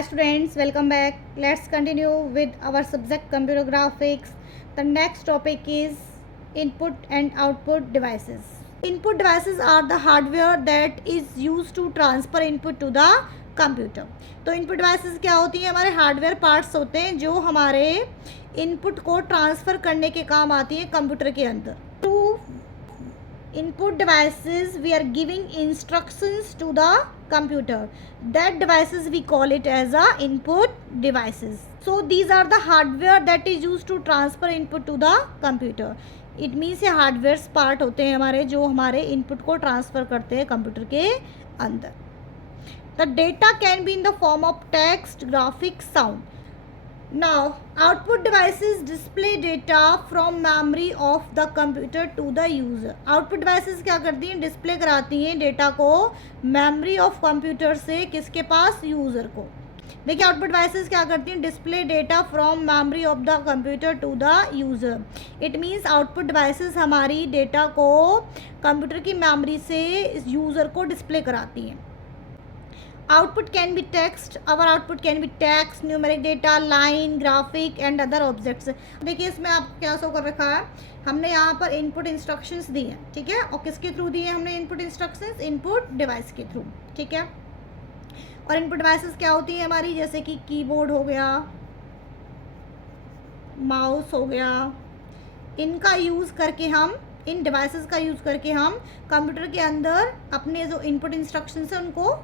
Hi students, welcome back. Let's continue with our subject computer graphics. The next topic is input and output devices. Input devices are the hardware that is used to transfer input to the computer. तो input devices क्या होती हैं? हमारे hardware parts होते हैं जो हमारे input को ट्रांसफ़र करने के काम आती हैं कंप्यूटर के अंदर. Two input devices we are giving instructions to the computer. That devices we call it as a input devices. So these are the hardware that is used to transfer input to the computer. It means ये hardware part होते हैं हमारे जो हमारे input को transfer करते हैं computer के अंदर. The data can be in the form of text, graphics, sound. Now output devices display data from memory of the computer to the user. Output devices क्या करती हैं? डिस्प्ले कराती हैं डेटा को मेमोरी ऑफ कंप्यूटर से किसके पास? User को. देखिए आउटपुट डिवाइसेस क्या करती हैं? Display data from memory of the computer to the user. It means output devices हमारी डेटा को कंप्यूटर की मेमोरी से यूज़र को डिस्प्ले कराती हैं. Output can be text. Our output can be text, numeric data, line, graphic and other objects. देखिए इसमें आप क्या शो कर रखा है? हमने यहाँ पर इनपुट इंस्ट्रक्शंस दी हैं, ठीक है. और किसके थ्रू दी है हमने इनपुट इंस्ट्रक्शंस? इनपुट डिवाइस के थ्रू, ठीक है. और इनपुट डिवाइसेस क्या होती है हमारी? जैसे कि कीबोर्ड हो गया, माउस हो गया. इनका यूज़ करके हम इन डिवाइसेस का यूज़ करके हम कंप्यूटर के अंदर अपने जो इनपुट इंस्ट्रक्शंस हैं उनको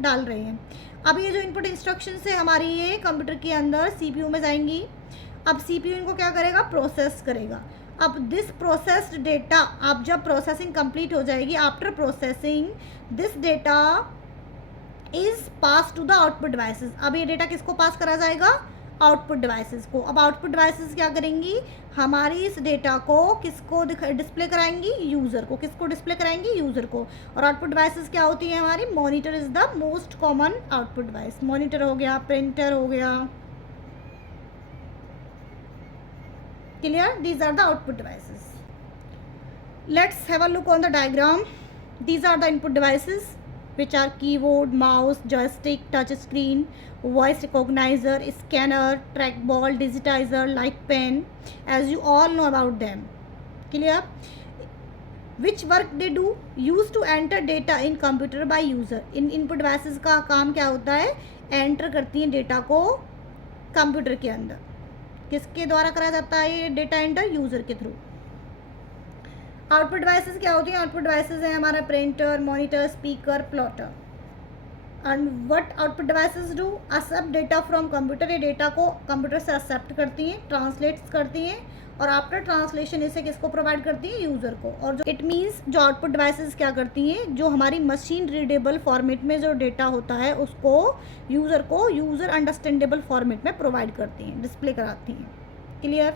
डाल रहे हैं. अब ये जो इनपुट इंस्ट्रक्शन है हमारी ये कंप्यूटर के अंदर सीपीयू में जाएंगी. अब सीपीयू इनको क्या करेगा? प्रोसेस करेगा. अब दिस प्रोसेस्ड डेटा, अब जब प्रोसेसिंग कंप्लीट हो जाएगी, after processing this data is pass to the output devices. अब ये डेटा किसको पास करा जाएगा? आउटपुट डिवाइसेस को. अब आउटपुट डिवाइसेस क्या करेंगी? हमारी इस डेटा को किसको डिस्प्ले कराएंगी? यूज़र को. किसको डिस्प्ले कराएंगी? यूज़र को. और आउटपुट डिवाइसेस क्या होती है हमारी? Monitor is the most common output device. Monitor हो गया, प्रिंटर हो गया. Clear? These are the output devices. Let's have a look on the diagram. These are the input devices which are keyboard, mouse, joystick, touch screen, voice recognizer, scanner, trackball, digitizer, light pen, as you all know about them. Clear? Which work they do? Used to enter data in computer by user. In input devices का काम क्या होता है? Enter करती हैं data को computer के अंदर. किसके द्वारा करा जाता है ये डेटा एंटर? यूज़र के थ्रू. आउटपुट डिवाइसेस क्या होती हैं? आउटपुट डिवाइसेस है हमारा printer, monitor, speaker, plotter. And what output devices do? Accept data from computer. ये डेटा को कंप्यूटर से एक्सेप्ट करती हैं, ट्रांसलेट करती हैं और आफ्टर ट्रांसलेशन इसे किसको प्रोवाइड करती हैं? यूज़र को. और जो इट मीन्स जो आउटपुट डिवाइसेस क्या करती हैं? जो हमारी मशीन रीडेबल फॉर्मेट में जो डेटा होता है उसको यूज़र को यूज़र अंडरस्टैंडेबल फॉर्मेट में प्रोवाइड करती हैं, डिस्प्ले कराती हैं. क्लियर?